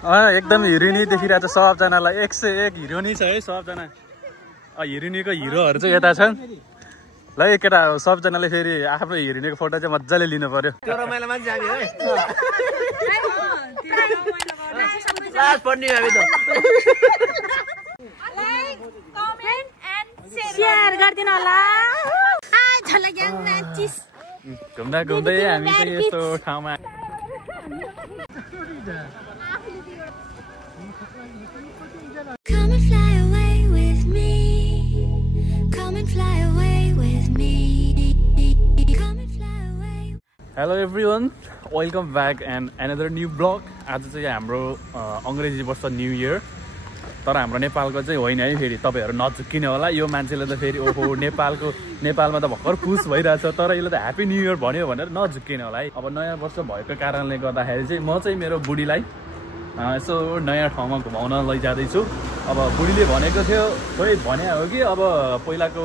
एकदम हिरोइनी देखिरहेको छ सबजनालाई 101 हिरोइनी छ है सबजना हिरोइनीको हिरोहरू चाहिँ यता छन् ल केटा सबजनाले फेरि आफ्नो हिरोइनीको फोटो चाहिँ मजाले लिनु पर्यो घुम्दा घुम्दै हामी चाहिँ यस्तो ठाउँमा hello everyone welcome back and another new blog आज चाहिँ हाम्रो अङ्ग्रेजी वर्ष न्यू इयर तर हाम्रो नेपालको चाहिँ होइन है फेरि तपाईँहरू नझुक्किने होला यो मान्छेले त फेरि ओहो नेपालमा त भर्खर पुस भइरहेछ तर यसले त ह्याप्पी न्यू इयर भन्यो भनेर नझुक्किने होला है अब नयाँ वर्ष भएको कारणले गर्दाखेरि चाहिँ म चाहिँ मेरो बुढीलाई यसो नयाँ ठाउँमा घुमाउन लैजाँदैछु अब बुढीले भनेको थियो खोइ भने हो कि अब पहिलाको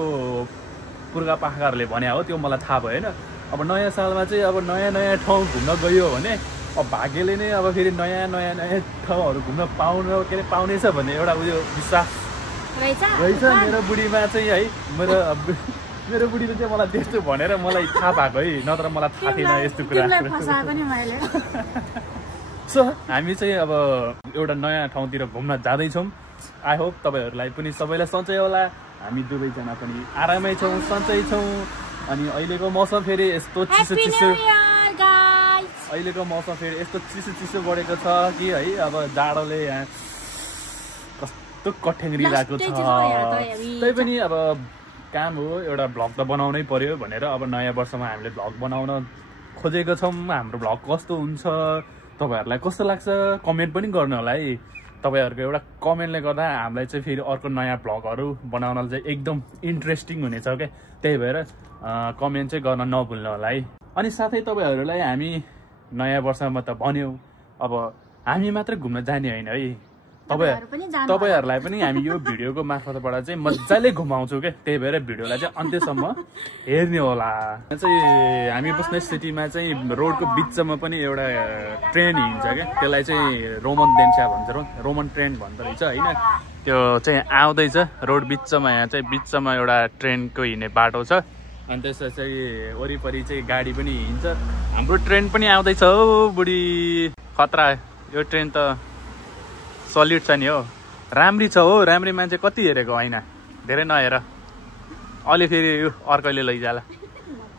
पुर्खा पाखाहरूले भने हो त्यो मलाई थाहा भएन अब नयाँ सालमा चाहिँ अब नयाँ ठाउँ घुम्न गयो भने अब भाग्यले नै अब फेरि नयाँ ठाउँहरू घुम्न पाउनेछ भन्ने एउटा उयो विश्वास रहेछ मेरो बुढीमा चाहिँ है मेरो बुढीले चाहिँ मलाई त्यस्तो भनेर मलाई थाहा भएको है नत्र मलाई थाहा थिएन यस्तो कुरा सो हामी चाहिँ अब एउटा नयाँ ठाउँतिर घुम्न जाँदैछौँ आई होप तपाईँहरूलाई पनि सबैलाई सन्चै होला हामी दुवैजना पनि आरामै छौँ सन्चै छौँ अनि अहिलेको मौसम फेरि यस्तो चिसो बढेको छ कि है अब जाडोले यहाँ कस्तो कठ्याङ्ग्री लागेको छ त्यही पनि अब काम हो एउटा भ्लग त बनाउनै पर्यो भनेर अब नयाँ वर्षमा हामीले भ्लग बनाउन खोजेको छौँ हाम्रो भ्लग कस्तो हुन्छ तपाईँहरूलाई कस्तो लाग्छ कमेन्ट पनि गर्नु होला है तपाईँहरूको एउटा कमेन्टले गर्दा हामीलाई चाहिँ फेरि अर्को नयाँ भ्लगहरू बनाउन चाहिँ एकदम इन्ट्रेस्टिङ हुनेछ क्या त्यही भएर कमेन्ट चाहिँ गर्न नभुल्नु होला है अनि साथै तपाईँहरूलाई हामी नयाँ वर्षमा त भन्यौँ अब हामी मात्रै घुम्न जाने होइन है तपाईँहरूलाई पनि हामी यो भिडियोको मार्फतबाट चाहिँ मजाले घुमाउँछौँ क्या त्यही भएर भिडियोलाई चाहिँ अन्त्यसम्म हेर्ने होला चाहिँ हामी बस्ने सिटीमा चाहिँ रोडको बिचमा पनि एउटा ट्रेन हिँड्छ क्या त्यसलाई चाहिँ रोमन ट्रेन भन्दो रहेछ होइन त्यो चाहिँ आउँदैछ रोड बिचमा यहाँ चाहिँ बिचमा एउटा ट्रेनको हिँड्ने बाटो छ अनि त्यसमा चाहिँ वरिपरि चाहिँ गाडी पनि हिँड्छ हाम्रो ट्रेन पनि आउँदैछ हो बुढी खतरा यो ट्रेन त सल्युट छ नि हो राम्री छ हो राम्री मान्छे कति हेरेको होइन धेरै नहेर अलि फेरि यो अर्कैले लैजाला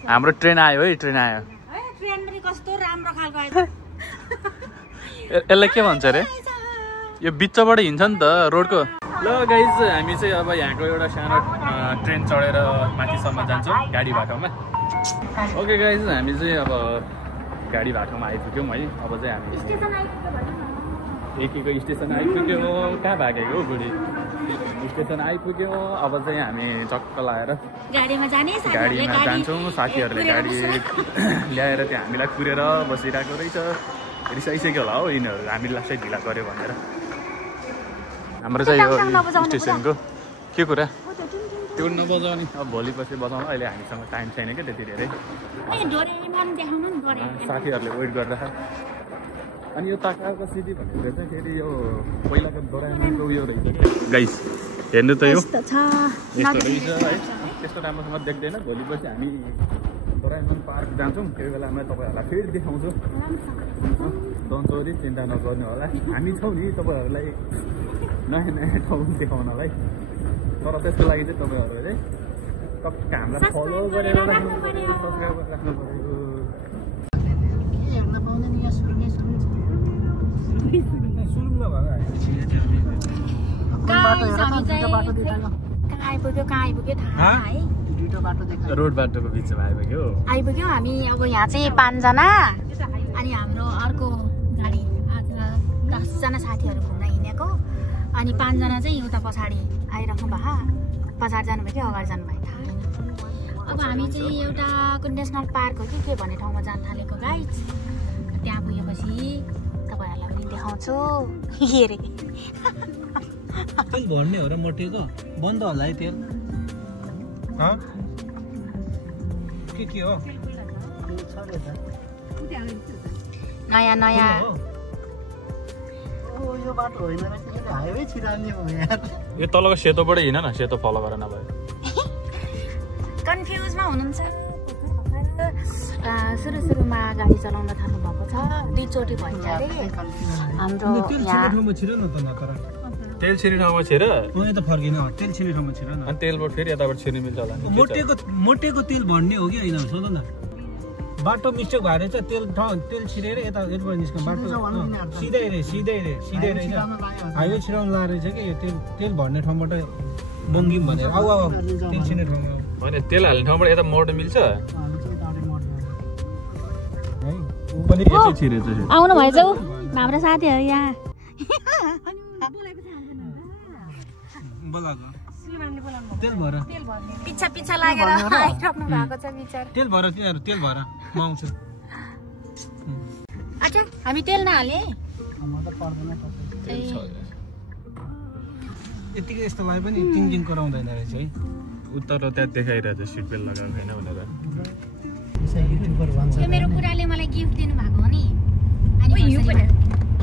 हाम्रो ट्रेन आयो है ट्रेन आयो यसलाई के भन्छ अरे यो बिचबाट हिँड्छ नि त रोडको ल गाइज हामी चाहिँ अब यहाँको एउटा सानो ट्रेन चढेर माथिसम्म जान्छौँ गाडी बाटोमा ओके गाइज हामी चाहिँ अब गाडी बाटोमा आइपुग्यौँ है अब चाहिँ हामी एकको स्टेसन आइपुग्यो कहाँ भागेको हो बुढी स्टेसन आइपुग्यो अब चाहिँ हामी चक्क लगाएर गाडीमा जान्छौँ साथीहरूले गाडी ल्याएर त्यहाँ हामीलाई कुरेर बसिरहेको रहेछ रिसाइसक्यो होला हो यिनीहरू हामीले लास्टै ढिला गऱ्यो भनेर हाम्रो चाहिँ यो स्टेसनको के कुरा त्यो नबजाउने अब भोलि पछि बजाउनु अहिले हामीसँग टाइम छैन क्या त्यति धेरै साथीहरूले वेट गरिरहेको अनि यो ताकाको सिटी भनेर चाहिँ फेरि यो पहिलाको डोराएमनको उयो रहेछ गाइस हेर्नु त यो यस्तो रहेछ है त्यस्तो राम्रोसँग देख्दैन भोलि पछि हामी डोराएमन पार्क जान्छौँ त्यो बेलामा तपाईँहरूलाई फेरि देखाउँछु डन्चौरी चिन्ता नगर्नु होला हामी छौँ नि तपाईँहरूलाई नयाँ ठाउँ देखाउनलाई तर त्यसको लागि चाहिँ तपाईँहरू चाहिँ टक्क हामीलाई फलो गरेर राख्नु पऱ्यो सब्सक्राइब राख्नु पऱ्यो रोड बाटोको बिचमा आइपुग्यो हामी अब यहाँ चाहिँ 5 जना अनि हाम्रो अर्को गाडी आज 10 जना साथीहरू घुम्न हिँडेको अनि 5 जना चाहिँ उता पछाडि आइराख्नु भए पछाडि जानुभयो कि अगाडि जानुभयो थाहा छैन अब हामी चाहिँ एउटा नेसनल पार्क हो कि के भन्ने ठाउँमा जान थालेको गाइज त्यहाँ पुगेपछि तपाईँहरूलाई पनि देखाउँछु हेरे तेल भर्ने हो र मटेको बन्द होला है तेल के हो नयाँ यो बाटो होइन रहेछ यो हाइवे छिराल्ने हो यार यो तलको सेतोबाटै हिँड न सेतो फलो गरेर नभए कन्फ्युजमा हुनुहुन्छ सुरुमा गाडी चलाउन थाल्नु भएको छ 2 चोटि भइन्छ अरे हाम्रो यहाँ तेल छिर्ने ठाउँमा छिर त फर्किन तेल छिर्ने ठाउँमा छिर न अनि तेलबाट फेरि यताबाट छिर्नु मिल्छ होला मोटेको तेल भर्ने हो कि होइन सोध न बाटो मिस्टेक भएर चाहिँ तेल छिरेर यता यताबाट निस्कनु बाटो सिधै रहेछ हाइवे छिराउनु लाएर रहेछ कि यो तेल भर्ने ठाउँबाट बङ्गिम भनेर आऊ तेल छिर्ने ठाउँमा होइन तेल हाल्ने ठाउँबाट यता मोड्न मिल्छ आउनु भएछ हाम्रो साथीहरू यहाँ पिछा लागेर आइराख्नु भएको छ बिचार तेल भर तिनीहरू तेल भर म आउँछु अच्छा हामी तेल नहाले यतिकै यस्तोलाई पनि टिङ कराउँदैन रहेछ है उत्तर त्यहाँ देखाइरहेछ सिट बेल्ट लगाएको छैन भनेर यो मेरो कुराले मलाई गिफ्ट दिनु भएको हो नि अनि यो पनि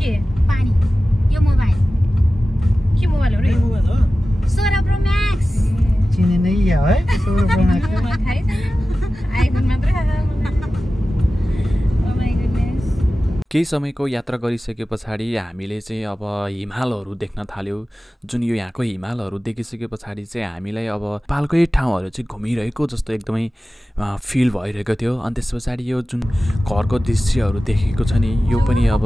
के पानी यो मोबाइल के मोबाइल हो रे मोबाइल हो 16 प्रो म्याक्स चिने नै है 16 प्रो म्याक्स आइफोन मात्र केही समयको यात्रा गरिसके पछाडि हामीले चाहिँ अब हिमालहरू देख्न थाल्यौँ जुन यो यहाँको हिमालहरू देखिसके पछाडि चाहिँ हामीलाई अब नेपालकै ठाउँहरू चाहिँ घुमिरहेको जस्तो एकदमै फिल भइरहेको थियो अनि त्यस पछाडि यो जुन घरको दृश्यहरू देखेको छ नि यो पनि अब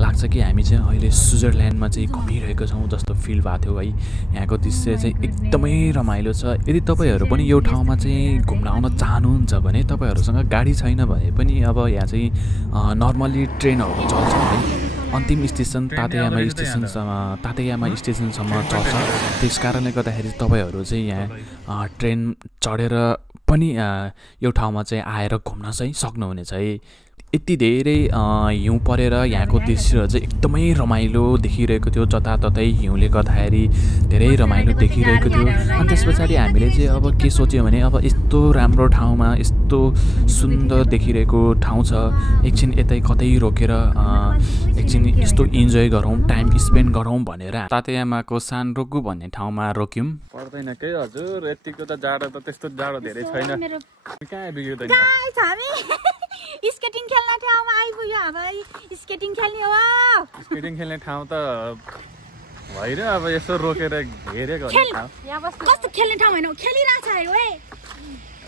लाग्छ कि हामी चाहिँ अहिले स्विजरल्यान्डमा चाहिँ घुमिरहेको छौँ जस्तो फिल भएको थियो है यहाँको दृश्य चाहिँ एकदमै रमाइलो छ यदि तपाईँहरू पनि यो ठाउँमा चाहिँ घुम्न आउन चाहनुहुन्छ भने तपाईँहरूसँग गाडी छैन भने पनि अब यहाँ चाहिँ नर्मल्ली ट्रेन चल्छ है अन्तिम स्टेसन तातेयामा स्टेसनसम्म चल्छ त्यस कारणले गर्दाखेरि तपाईँहरू चाहिँ यहाँ ट्रेन चढेर पनि यो ठाउँमा चाहिँ आएर घुम्न चाहिँ सक्नुहुनेछ है यति धेरै हिउँ परेर यहाँको दृश्यहरू चाहिँ एकदमै रमाइलो देखिरहेको थियो जताततै हिउँले गर्दाखेरि धेरै रमाइलो देखिरहेको थियो अनि त्यस पछाडि हामीले चाहिँ अब के सोच्यौँ भने अब यस्तो राम्रो ठाउँमा यस्तो सुन्दर देखिरहेको ठाउँ छ एकछिन यतै कतै रोकेर एकछिन यस्तो इन्जोय गरौँ टाइम स्पेन्ड गरौँ भनेर तातेयामाको सानरोगु भन्ने ठाउँमा रोक्यौँ पर्दैन के हजुर यतिको त जाडो त त्यस्तो जाडो धेरै छैन कहाँ आइपुग्यो त स्केटिङ खेल्ने ठाउँमा आइपुग्यो हामी स्केटिङ खेल्ने हो स्केटिङ खेल्ने ठाउँ त भएर अब यसो रोकेर घेरेको कस्तो खेल्ने ठाउँ होइन खेलिरहेछ है ओए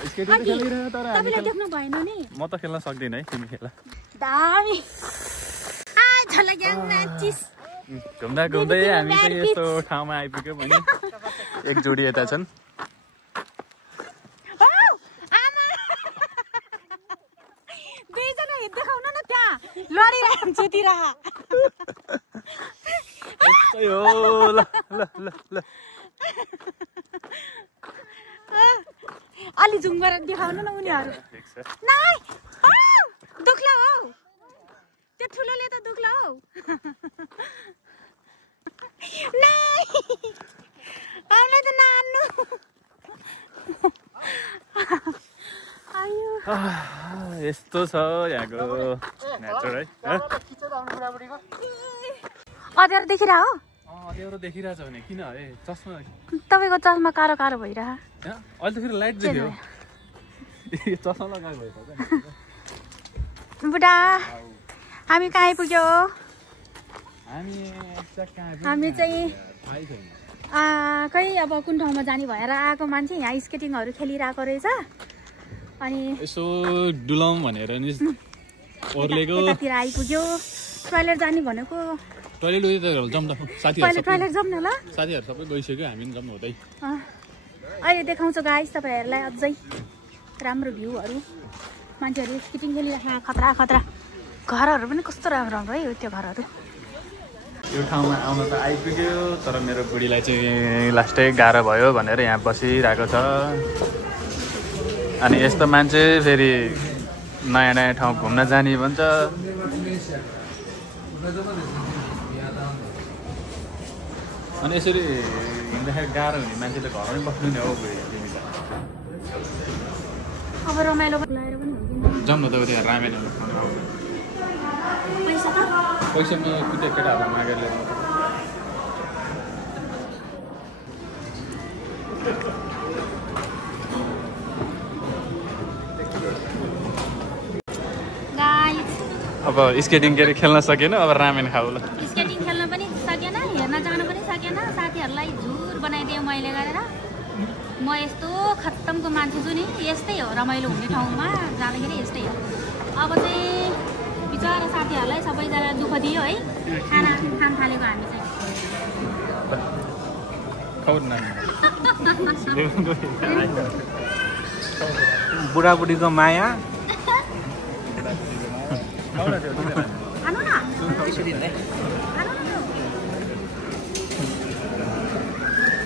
स्केटिङ खेलिरहेको तर तपाईले देख्नु भएन नि म त खेल्न सक्दिनँ है तिमी खेल दामी आ झलग्या म्याचिस घुम्दा घुम्दै हामी चाहिँ यस्तो ठाउँमा आइपुग्यौँ भने एक जोडी यता छन् अलि जुम गरेर देखाउनु न उनीहरू दुख्ला हौ त्यो ठुलोले त दुख्ला हौ हामीलाई त नान्नु यस्तो छ यहाँको नेचर है अँध्यारो देखिरह हो अँध्यारो देखिरहेछ भने किन है चस्मा तपाईँको चस्मा कालो कालो भइरह अहिले त फेरि लाइट देख्यो चस्मा लगाएको भयो बुढा हामी कहाँ आइपुग्यो हामी चाहिँ खै अब कुन ठाउँमा जाने भएर आएको मान्छे यहाँ स्केटिङहरू खेलिरहेको रहेछ अनि यसो डुलाउँ भनेर नि ओर्लेको यतातिर आइपुग्यो टोयलेट जाने भनेको टोयलेट जाउँ त साथीहरू टोयलेट जाउँ न ल साथीहरू सबै गइसक्यो हामी पनि जाउँ हुँदै अहिले देखाउँछु गाइस तपाईँहरूलाई अझै राम्रो भ्यूहरू मान्छेहरू स्केटिङ खेलिरहेको खतरा खतरा घरहरू पनि कस्तो राम्रो राम्रो है त्यो घरहरू यो ठाउँमा आउन त आइपुग्यो तर मेरो बुढीलाई चाहिँ लास्टै गाह्रो भयो भनेर यहाँ बसिरहेको छ अनि यस्तो मान्छे फेरि नयाँ नयाँ ठाउँ घुम्न जाने भन्छ अनि यसरी हिँड्दाखेरि गाह्रो हुने मान्छेले घरमै बस्नु नि हो तिमीलाई अब रमाइलो जाउँ न त त्यहाँ रामेन पैसामा कुटे केटाहरू मागेर ल्याउनु अब स्केटिङ खेल्न सकेन अब रामेन खाऊ ल स्केटिङ खेल्न पनि सकेन हेर्न जान पनि सकेन साथीहरूलाई झुर बनाइदिएँ मैले गरेर म यस्तो खत्तमको मान्छे छु नि यस्तै हो रमाइलो हुने ठाउँमा जाँदाखेरि यस्तै हो अब चाहिँ बिचरा साथीहरूलाई सबैजना दुःख दियो है खाना खान थालेको हामी चाहिँ बुढाबुढीको माया खानु न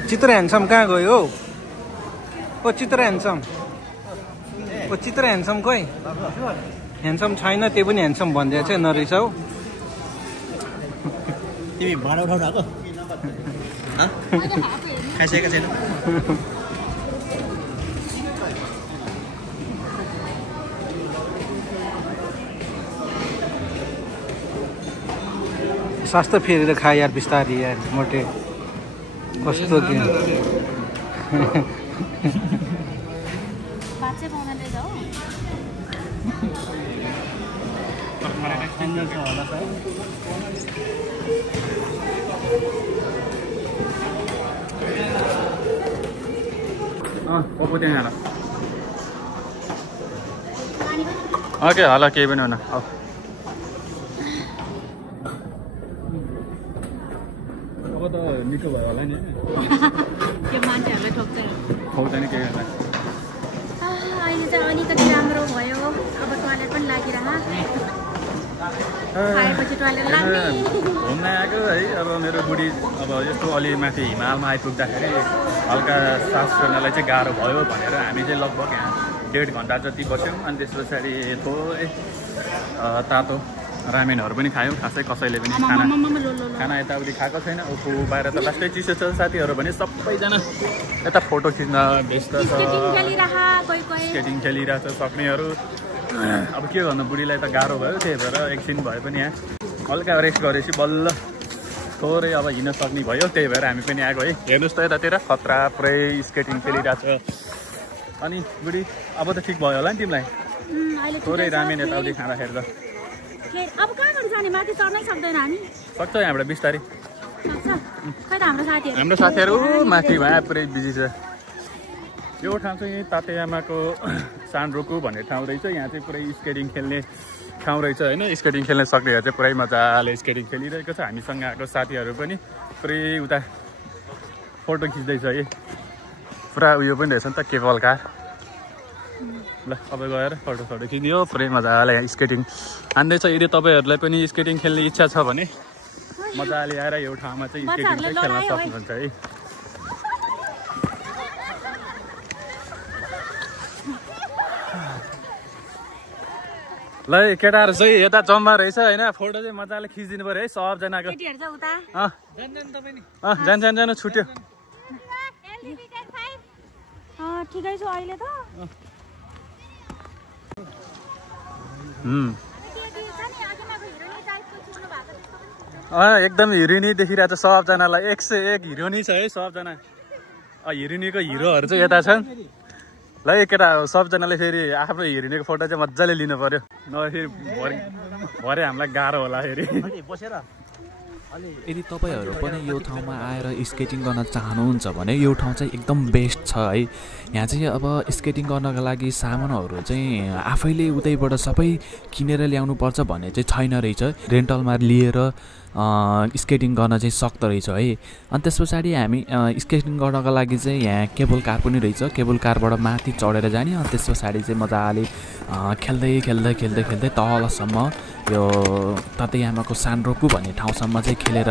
चित्र ह्यान्डसम कहाँ गयो ओ चित्र ह्यान्डसम खोइ ह्यान्डसम छैन त्यो पनि ह्यान्डसम भनिदिएको चाहिँ नरहेछ हौ तिमी भाडा उठाउनु आएको खाइसकेको छैन सस्तो फेरेर खा यार बिस्तारी यार मोटे कस्तो के ओके होला केही पनि हुन अब त मिठो भयो होला नि त्यो मान्छेहरूलाई खुवाउँदैन केही होला अहिले चाहिँ अलिकति राम्रो भयो अब टोयलेट पनि लागिरह खाएपछि टोयलेट लाग्ने घुम्न आएको है अब मेरो बुढी अब यस्तो अलि माथि हिमालमा आइपुग्दाखेरि हल्का सास फेर्नलाई चाहिँ गाह्रो भयो भनेर हामी चाहिँ लगभग यहाँ 1.5 घन्टा जति बस्यौँ अनि त्यस पछाडि थोरै तातो रामेनहरू पनि खायौँ खासै कसैले पनि खाना यताउति खाएको छैन उखु बाहिर त लास्टै चिसो छ साथीहरू भने सबैजना यता फोटो खिच्न व्यस्त छ स्केटिङ खेलिरहेछ सक्नेहरू अब के गर्नु बुढीलाई त गाह्रो भयो त्यही भएर एकछिन भए पनि यहाँ हल्का रेस्ट गरेपछि बल्ल थोरै अब हिँड्न सक्ने भयो त्यही भएर हामी पनि आएको है हेर्नुहोस् त यतातिर खतरा पुरै स्केटिङ खेलिरहेछ अनि बुढी अब त ठिक भयो होला नि तिमीलाई थोरै रामेन यताउति खाँदाखेरि त अब कहाँबाट जाने माथि चढ्नै सक्दैन हामी सक्छ यहाँबाट बिस्तारै खै त हाम्रो साथीहरू माथि भए पुरै बिजी छ यो ठाउँ चाहिँ ताते आमाको सानरोकु भन्ने ठाउँ रहेछ यहाँ चाहिँ पुरै स्केटिङ खेल्ने ठाउँ रहेछ होइन स्केटिङ खेल्न सक्नेहरू चाहिँ पुरै मजाले स्केटिङ खेलिरहेको छ हामीसँग आएको साथीहरू पनि पुरै उता फोटो खिच्दैछ है पुरा उयो पनि रहेछ नि त केबल कार ल अब गएर फोटो खिच्यो पुरै मजाले स्केटिङ हान्दैछ यदि तपाईँहरूलाई पनि स्केटिङ खेल्ने इच्छा छ भने मजाले आएर यो ठाउँमा चाहिँ स्केटिङ चाहिँ खेल्न सक्नुहुन्छ है ल केटाहरू चाहिँ यता जम्मा रहेछ होइन फोटो चाहिँ मजाले खिचिदिनु पऱ्यो है सबजनाको जान छुट्यो ठिकै छु अहिले त एकदम हिरोइनी देखिरहेको छ सबजनालाई 101 हिरोइनी छ है सबजना हिरोइनीको हिरोहरू चाहिँ यता छन् ल केटा सबजनाले फेरि आफ्नो हिरोइनीको फोटो चाहिँ मजाले लिनु पर्यो नभए फेरि भरे हामीलाई गाह्रो होला फेरि यदि तपाईँहरू पनि यो ठाउँमा आएर स्केटिङ गर्न चाहनुहुन्छ भने यो ठाउँ चाहिँ एकदम बेस्ट छ है यहाँ चाहिँ अब स्केटिङ गर्नका लागि सामानहरू चाहिँ आफैले उतैबाट सबै किनेर ल्याउनु पर्छ भन्ने चाहिँ छैन रहेछ रेन्टलमा लिएर स्केटिङ गर्न चाहिँ सक्दो रहेछ है अनि त्यस पछाडि हामी स्केटिङ गर्नका लागि चाहिँ यहाँ केबल कार पनि रहेछ केबल कारबाट माथि चढेर जाने अनि त्यस पछाडि चाहिँ मजाले खेल्दै तलसम्म यो तातेयामाको सानरोकु भन्ने ठाउँसम्म चाहिँ खेलेर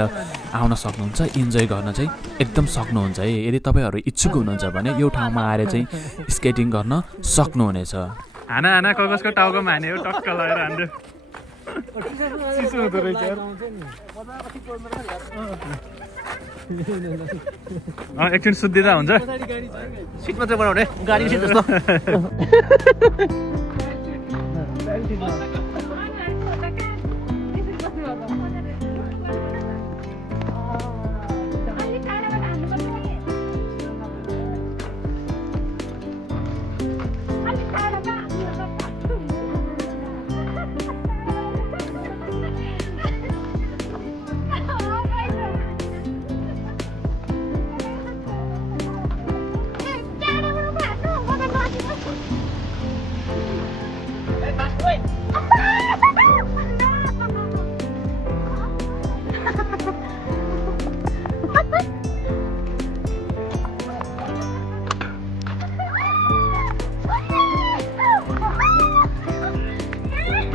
आउन सक्नुहुन्छ इन्जोय गर्न चाहिँ एकदम सक्नुहुन्छ है यदि तपाईँहरू इच्छुक हुनुहुन्छ भने यो ठाउँमा आएर चाहिँ स्केटिङ गर्न सक्नुहुनेछ हाना कसको टाउकोमा हाने हो टक्क लगाएर हान्थ्यो चिसो हुँदो रहेछ एकछिन सुत्दिँदा हुन्छ सिट मात्रै बनाउने गाडी सिट जस्तो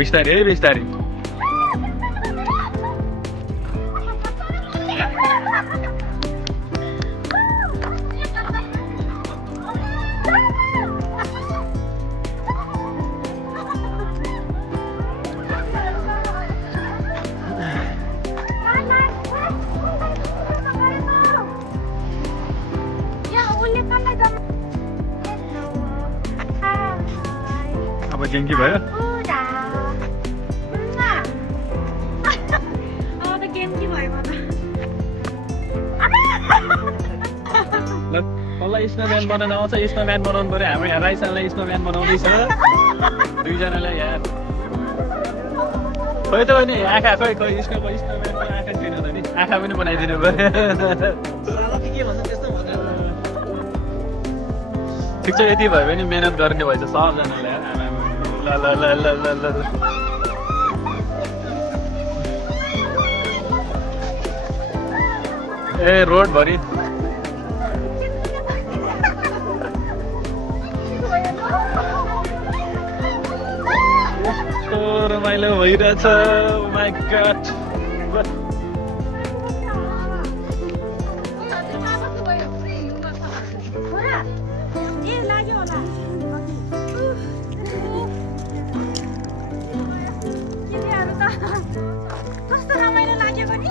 बिस्तारै है बिस्तारै अब गेङ्की भयो कसलाई स्नोम्यान बनाउन आउँछ स्नोम्यान बनाउनु पर्यो हाम्रो यहाँ राइसानलाई स्नोम्यान बनाउँदैछ दुईजनालाई यहाँ खोइ त नि आँखा खोइ स्नोम्यानको आँखा छैन त नि आँखा पनि बनाइदिनु पर्यो ठिक छ यति भयो भने मेहनत गर्ने भएछ सबजनालाई ल ल ल ल ल ल ए रोडभरि रमाइलो भइरहेछ माइ गॉड कस्तो रमाइलो लागेको नि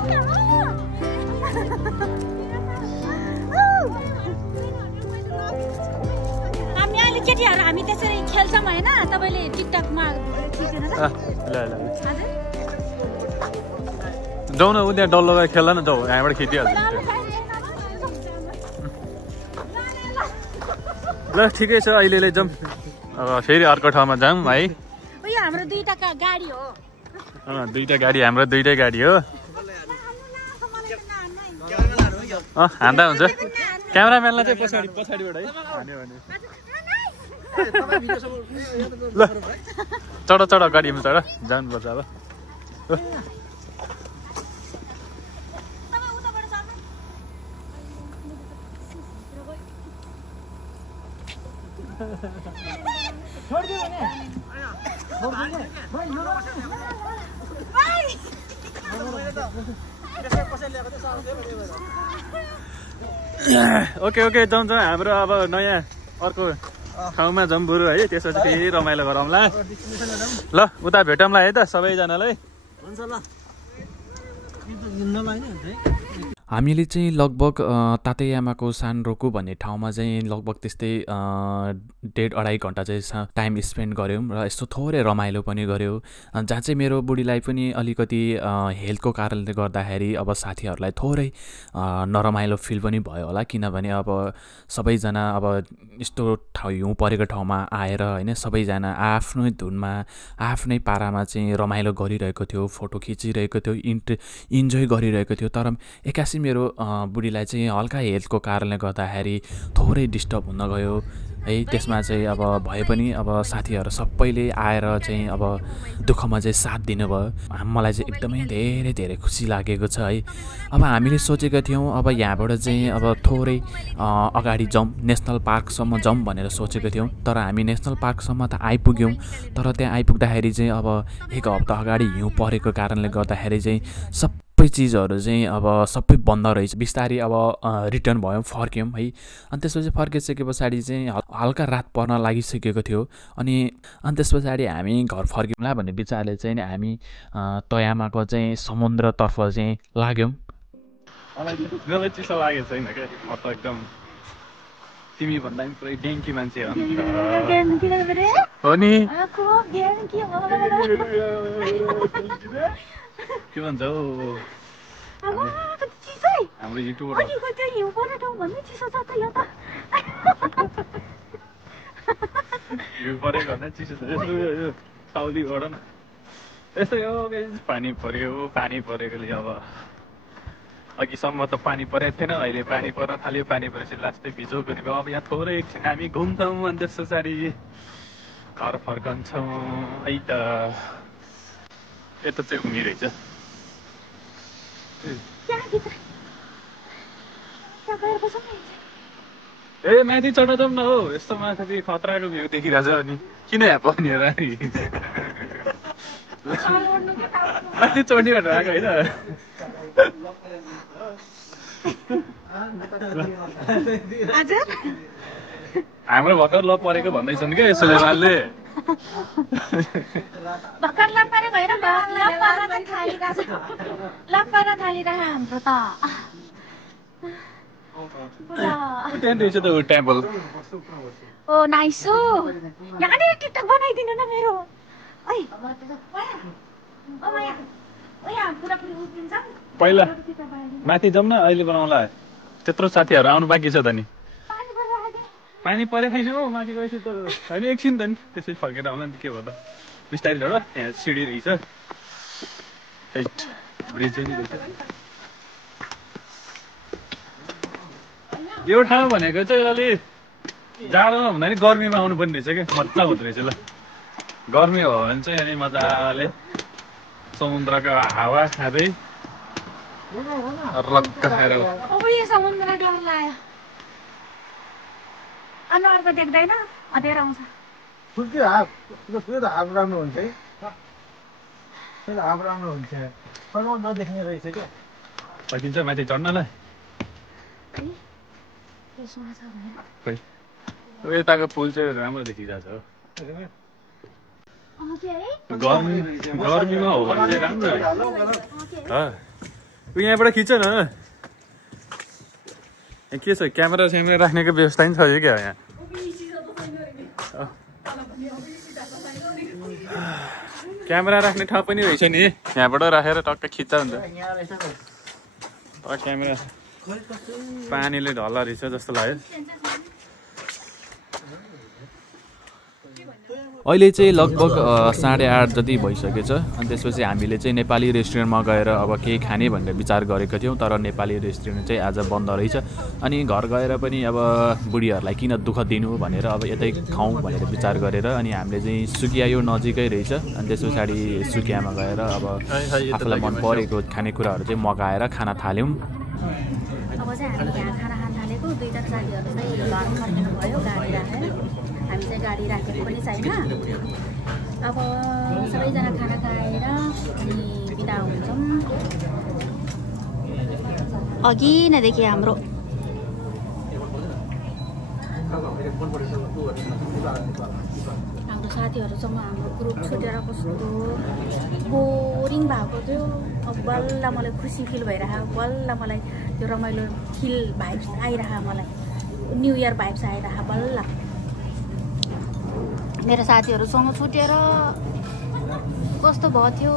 हामी अहिले केटीहरू हामी त्यसरी खेल्छौँ होइन तपाईँले टिकटकमा जाउँ न उ त्यहाँ डल्लो गएर खेल्दा न जाउँ यहाँबाट खिचिहाल्छ ल ठिकै छ अहिले जाउँ अब फेरि अर्को ठाउँमा जाउँ है उयो हाम्रो दुईटा गाडी हो दुईटा गाडी हाम्रो दुईटै गाडी हो हान्दा हुन्छ क्यामेराम्यानलाई चाहिँ पछाडिबाट है हान्यो भने ल चढ गाडीमा चढ जानुपर्छ अब ओके ओके जाउँ हाम्रो अब नयाँ अर्को ठाउँमा जाउँ बरु है त्यसपछि फेरि रमाइलो गरौँला ल उता भेटौँला है त सबैजनालाई हामीले चाहिँ लगभग तातेयामाको सानरोकु भन्ने ठाउँमा चाहिँ लगभग त्यस्तै 1.5 घन्टा चाहिँ टाइम स्पेन्ड गऱ्यौँ र यस्तो थोरै रमाइलो पनि गऱ्यौँ जहाँ चाहिँ मेरो बुढीलाई पनि अलिकति हेल्थको कारणले गर्दाखेरि अब साथीहरूलाई थोरै नरमाइलो फिल पनि भयो होला किनभने अब सबैजना अब यस्तो हिउँ परेको ठाउँमा आएर होइन सबैजना आफ्नै धुनमा आफ्नै पारामा चाहिँ रमाइलो गरिरहेको थियो फोटो खिचिरहेको थियो इन्जोय गरिरहेको थियो तर एक्कासी मेरो बुढीलाई चाहिँ हल्का हेल्थको कारणले गर्दाखेरि थोरै डिस्टर्ब हुन गयो है त्यसमा चाहिँ अब भए पनि अब साथीहरू सबैले आएर चाहिँ अब दुःखमा चाहिँ साथ दिनुभयो मलाई चाहिँ एकदमै धेरै धेरै खुसी लागेको छ है अब हामीले सोचेका थियौँ अब यहाँबाट चाहिँ अब थोरै अगाडि जाउँ नेसनल पार्कसम्म जाउँ भनेर सोचेको थियौँ तर हामी नेसनल पार्कसम्म त आइपुग्यौँ तर त्यहाँ आइपुग्दाखेरि चाहिँ अब एक हप्ता अगाडि हिउँ परेको कारणले गर्दाखेरि चाहिँ सबै चिजहरू चाहिँ अब सबै बन्द रहेछ बिस्तारै अब रिटर्न भयौँ फर्क्यौँ है अनि त्यसपछि फर्किसके पछाडि चाहिँ हल्का रात पर्न लागिसकेको थियो अनि त्यस पछाडि हामी घर फर्क्यौँला भन्ने विचारले चाहिँ हामी तयामाको चाहिँ समुद्रतर्फ चाहिँ लाग्यौँ मलाई चिसो लागेको छैन क्या म त एकदम तिमी भन्दा पनि पुरै डेङ्की मान्छे हो नि के भन्छ हौ हाम्रो युट्युबबाट हिउँ परेको भन्दा चिसो छ यसो साउदीबाट न यस्तै हो पानी परेकोले अब अघिसम्म त पानी परेको थिएन अहिले पानी पर्न थाल्यो पानी परेपछि लास्टै भिजो पनि भयो अब यहाँ थोरै एकछिन हामी घुम्छौँ अनि त्यस पछाडि घर फर्कन्छौँ है त यता चाहिँ हुने रहेछ ए माथि चढ जाउँ न हो यस्तो माथि खतराको भ्यू देखिरहेछ अनि किन यहाँ पर्ने र नि माथि चोटी भनेर आएको होइन हाम्रो भर्खर ल परेको भन्दैछन् क्या सुलेमानले भर्खर ल परे भएर हाम्रो त त्यहाँ रहेछ त टेम्पल ओ नाइस हो यहाँनिर टिकटक बनाइदिनु न मेरो पहिला माथि जाउँ न अहिले बनाउँला त्यत्रो साथीहरू आउनु बाँकी छ त नि पानी परे खाइस हो माथि गएपछि त होइन एकछिन त नि त्यसपछि फर्केर आउँला नि के भयो त बिस्तारै झर यहाँ सिडी रहेछ ब्रिज नि रहेछ यो ठाउँ भनेको चाहिँ अलि जाडोमा भन्दा नि गर्मीमा आउनु पर्ने रहेछ क्या मजा हुँदो रहेछ ल गर्मी हो भने चाहिँ अनि मजाले समुद्रको हावा खाँदै रक्क खाएर समुद्र डर लाग्यो अनुहार त देख्दैन अँध्यारो आउँछ हाफ राम्रो हुन्छ है हाफ राम्रो हुन्छ नदेख्ने रहेछ क्या सकिन्छ माथि चढ्नलाई यताको पुल चाहिँ राम्रो देखिरहेछ हो गर्मीमा हो भने चाहिँ राम्रो यहाँबाट खिच्छ न के छ क्यामेरा स्यामेरा राख्नेको व्यवस्था नि छ क्या यहाँ क्यामेरा राख्ने ठाउँ पनि रहेछ नि यहाँबाट राखेर टक्क खिच्दा हुन्छ क्यामेरा पानीले ढल्ला रहेछ जस्तो लाग्यो अहिले चाहिँ लगभग 8:30 जति भइसकेछ अनि त्यसपछि हामीले चाहिँ नेपाली रेस्टुरेन्टमा गएर अब केही खाने भनेर विचार गरेको थियौँ तर नेपाली रेस्टुरेन्ट चाहिँ आज बन्द रहेछ अनि घर गएर पनि अब बुढीहरूलाई किन दुःख दिनु भनेर अब यतै खाउँ भनेर विचार गरेर अनि हामीले चाहिँ सुकिया यो नजिकै रहेछ अनि त्यस पछाडि सुकियामा गएर अब आफूलाई मन परेको खानेकुराहरू चाहिँ मगाएर खान थाल्यौँ अब चाहिँ हामी यहाँ खाना खान थालेको दुईजना साथीहरू चाहिँ घर फर्किनु भयो गाडी राखेर हामी चाहिँ गाडी राखेको पनि छैन अब सबैजना खाना खाएर अनि बिदा हुन्छौँ अघि नदेखि हाम्रो साथीहरूसँग हाम्रो ग्रुप छुटेर कस्तो बोरिङ भएको थियो अब बल्ल मलाई खुसी फिल भइरहेको बल्ल मलाई त्यो रमाइलो फिल भाइब्स आइरहेको मलाई न्यु इयर भाइब्स आइरहेको बल्ल मेरो साथीहरूसँग छुटेर कस्तो भयो थियो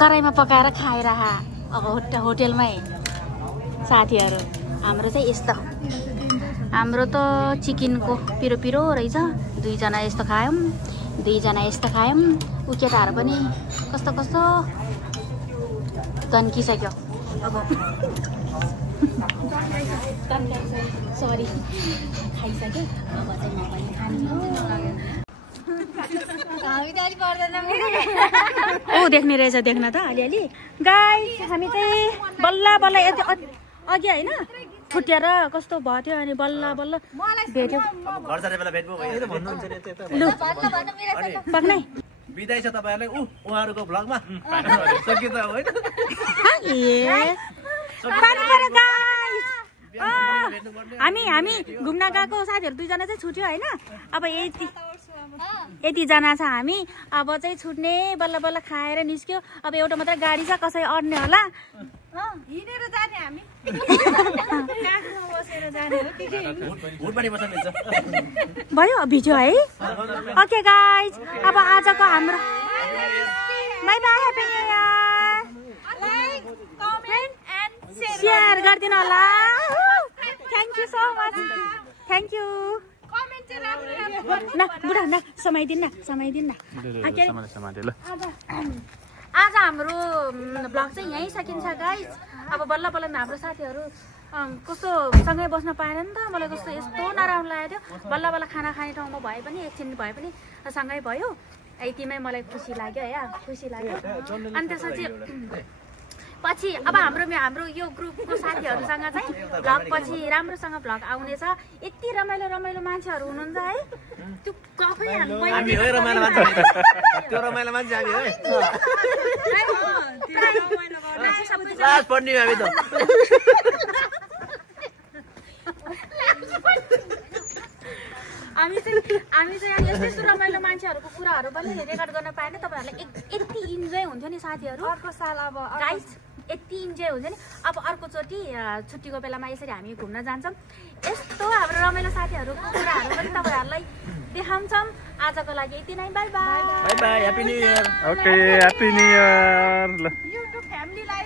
कराईमा पकाएर खाइरहा अब होटेलमै साथीहरू हाम्रो चाहिँ यस्तो हाम्रो त चिकनको पिरो पिरो रहेछ दुईजना यस्तो खायौँ दुईजना यस्तो खायौँ उ केटाहरू पनि कस्तो कस्तो तन्किसक्यो अब सरी खाइसक्यो अब चाहिँ म पनि खानु ओ देख्ने रहेछ देख्न त अलिअलि गाइस हामी चाहिँ बल्ल बल्ल यति अघि होइन छुट्याएर कस्तो भयो थियो अनि बल्ल बल्ल भेट्यौँ बिदाई छ तपाईहरुलाई उहाँहरुको भ्लगमा हामी घुम्न गएको साथीहरू दुईजना चाहिँ छुट्यो होइन अब यतिजना छ हामी अब चाहिँ छुट्ने बल्ल बल्ल खाएर निस्क्यो अब एउटा मात्रै गाडी छ कसै अड्ने होला हिँडेर जाने हामी भयो भिडियो है ओके गाइज अब आजको हाम्रो by by happy new year share गरिदिनु होला thank you so much thank you न बुढा न समाइदिनु न आज हाम्रो ब्लग चाहिँ यहीँ सकिन्छ गाइज अब बल्ल बल्ल हाम्रो साथीहरू कस्तो सँगै बस्न पाएन नि त मलाई कस्तो यस्तो नराम्रो लागेको थियो बल्ल बल्ल खाना खाने ठाउँमा भए पनि एकछिन भए पनि सँगै भयो यतिमै मलाई खुसी लाग्यो है खुसी लाग्यो अनि त्यसपछि पछि अब हाम्रो यो ग्रुपको साथीहरूसँग चाहिँ भ्लग पछि राम्रोसँग भ्लग आउनेछ। यति रमाइलो रमाइलो मान्छेहरू हुनुहुन्छ है, त्यो कफै हामी हो रमाइलो मान्छे, त्यो रमाइलो मान्छे हामी हो क्लास पढ्ने हामी त। हामी चाहिँ यस्तो यस्तो रमाइलो मान्छेहरूको कुराहरू पनि रेकर्ड गर्न पाएन। तपाईँहरूलाई यति इन्जोय हुन्थ्यो नि साथीहरू। अर्को साल अब गाइस यति इन्जोय हुन्छ नि। अब अर्कोचोटि छुट्टीको बेलामा यसरी हामी घुम्न जान्छौँ। यस्तो हाम्रो रमाइलो साथीहरूको कुराहरू पनि तपाईँहरूलाई देखाउँछौँ। आजको लागि यति नै, by by. By by, happy new year. Okay, happy new year. YouTube फ्यामिलीलाई